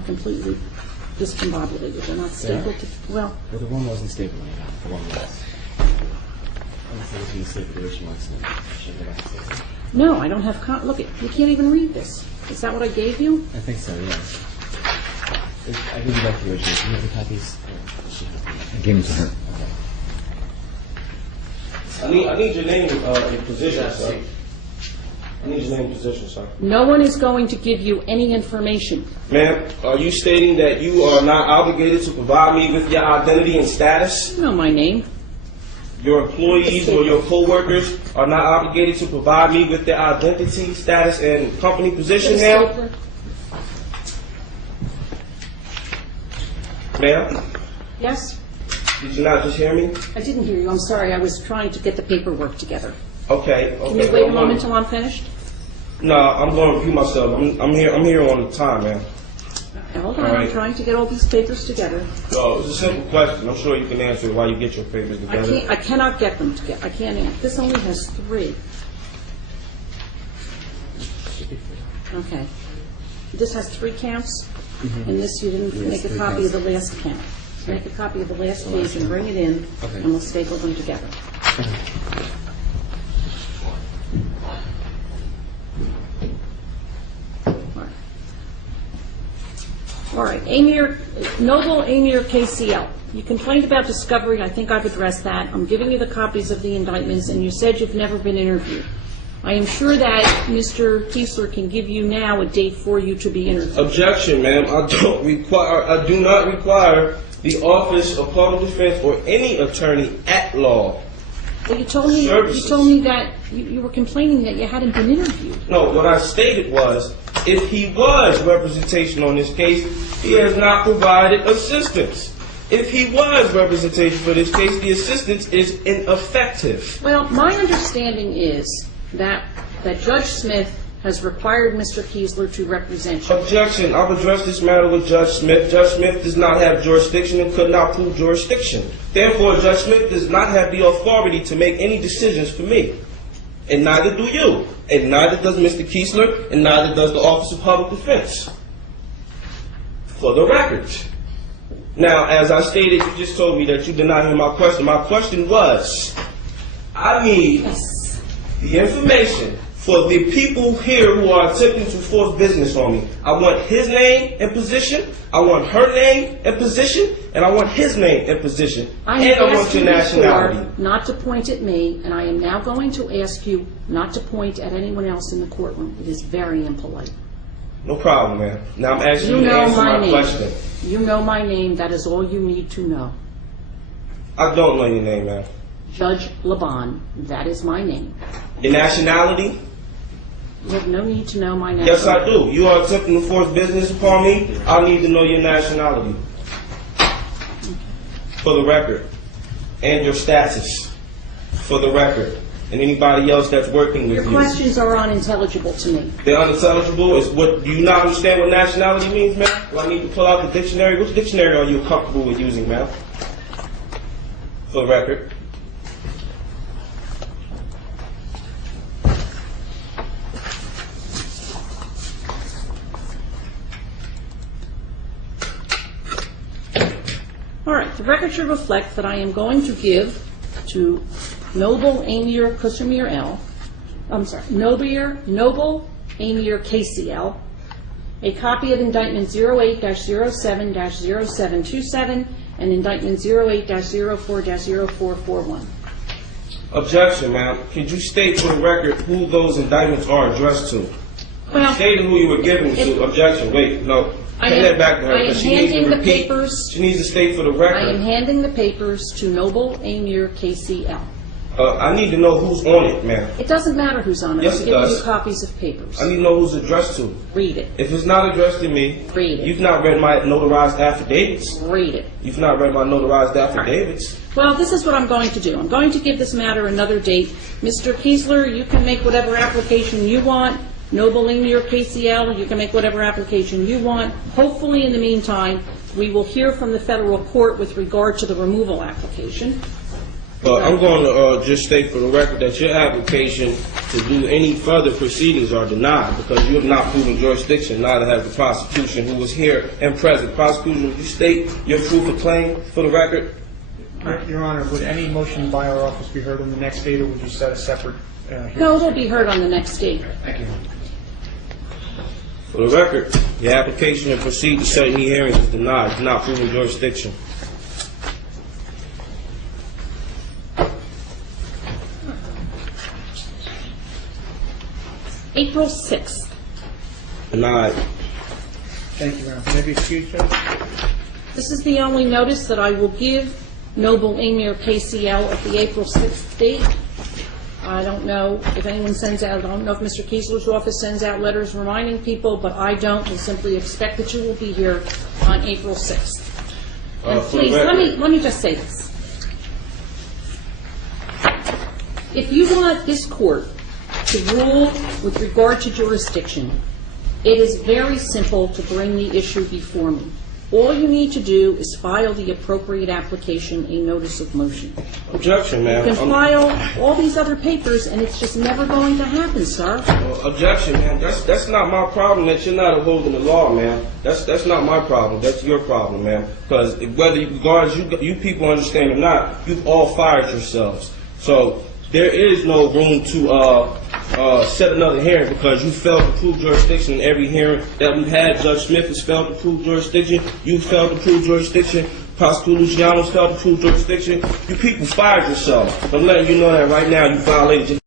now completely discombobulated. They're not stapled to, well, the one wasn't stapled anyhow. The one was. Unless I was going to staple the original one, so should I go back to staple? no, I don't have, look, you can't even read this. Is that what I gave you? I think so, yes. I give you back the original. Do you have the copies? I gave them to her. Okay. I need your name and position, sir. I need your name and position, sir. No one is going to give you any information. Ma'am, are you stating that you are not obligated to provide me with your identity and status? You know my name. Your employees or your co-workers are not obligated to provide me with their identity, status, and company position, ma'am? Ma'am? Yes? Did you not just hear me? I didn't hear you. I'm sorry. I was trying to get the paperwork together. Okay. Can you wait a moment until I'm finished? No, I'm going to review myself. I'm here on the time, ma'am. Hold on. All right. I'm trying to get all these papers together. No, it's a simple question. I'm sure you can answer it while you get your papers together. I cannot get them together. I can't answer. This only has 3. Okay. This has 3 counts, and this you didn't make a 3 copy counts. of the last count. Make a copy of the last page and bring it in, Okay. and we'll staple them together. All right, Noble Amir KCL. You complained about discovery. I think I've addressed that. I'm giving you the copies of the indictments, and you said you've never been interviewed. I am sure that Mr. Kiesler can give you now a date for you to be interviewed. Objection, ma'am. I do not require the Office of Public Defense or any attorney at law. Well, you told me that you were complaining that you hadn't been interviewed. No, what I stated was, if he was representation on this case, he has not provided assistance. If he was representation for this case, the assistance is ineffective. Well, my understanding is that Judge Smith has required Mr. Kiesler to represent you. Objection. I've addressed this matter with Judge Smith. Judge Smith does not have jurisdiction and could not prove jurisdiction. Therefore, Judge Smith does not have the authority to make any decisions for me. And neither do you. And neither does Mr. Kiesler, and neither does the Office of Public Defense. For the record. Now, as I stated, you just told me that you did not hear my question. My question was, I need the information for the people here who are attempting to force business on me. I want his name and position, I want her name and position, and I want his name and position, and I want your nationality. Not to point at me, and I am now going to ask you not to point at anyone else in the courtroom. It is very impolite. No problem, ma'am. Now I'm asking you to answer my question. You know my name. That is all you need to know. I don't know your name, ma'am. Judge Laban. That is my name. Your nationality? You have no need to know my nationality. Yes, I do. You are attempting to force business upon me. I need to know your nationality. For the record. And your status. For the record. And anybody else that's working with you. Your questions are unintelligible to me. They're unintelligible. Do you not understand what nationality means, ma'am? Do I need to pull out the dictionary? Which dictionary are you comfortable with using, ma'am? For the record. All right. The record should reflect that I am going to give to Noble Amir KCL a copy of indictment 08-07-0727 and indictment 08-04-0441. Objection, ma'am. Could you state for the record who those indictments are addressed to? Well, Stating who you were giving to. Objection. Wait, no. Hand that back to her. I am handing the papers. She needs to state for the record. I am handing the papers to Noble Amir KCL. I need to know who's on it, ma'am. It doesn't matter who's on it. Yes, I'm it giving does. you copies of papers. I need to know who's addressed to. Read it. If it's not addressed to me, Read it. you've not read my notarized affidavits. Read it. You've not read my notarized affidavits. Well, this is what I'm going to do. I'm going to give this matter another date. Mr. Kiesler, you can make whatever application you want. Noble Amir KCL, you can make whatever application you want. Hopefully, in the meantime, we will hear from the federal court with regard to the removal application. But I'm going to just state for the record that your application to do any further proceedings are denied because you have not proven jurisdiction, neither has the prosecution who was here and present. Prosecution, would you state your proof of claim for the record? Your Honor, would any motion by our office be heard on the next date, or would you set a separate hearing? No, it'll be heard on the next date. Thank you. For the record, your application to proceed to set any hearings is denied. It's not proven jurisdiction. April 6th. Denied. Thank you, Your Honor. May I be excused, Judge? This is the only notice that I will give Noble Amir KCL at the April 6th date. I don't know if anyone sends out, I don't know if Mr. Kiesler's office sends out letters reminding people, but I don't. We simply expect that you will be here on April 6th. And For the please, record- let me just say this. If you want this court to rule with regard to jurisdiction, it is very simple to bring the issue before me. All you need to do is file the appropriate application, a notice of motion. Objection, ma'am. You can file all these other papers, and it's just never going to happen, sir. Objection, ma'am. That's not my problem that you're not upholding the law, ma'am. That's not my problem. That's your problem, ma'am. Because whether regardless you people understand or not, you've all fired yourselves. So there is no room to set another hearing because you failed to prove jurisdiction in every hearing that we've had. Judge Smith has failed to prove jurisdiction. You failed to prove jurisdiction. Prosecutor Luciano's failed to prove jurisdiction. You people fired yourselves. I'm letting you know that right now you violated your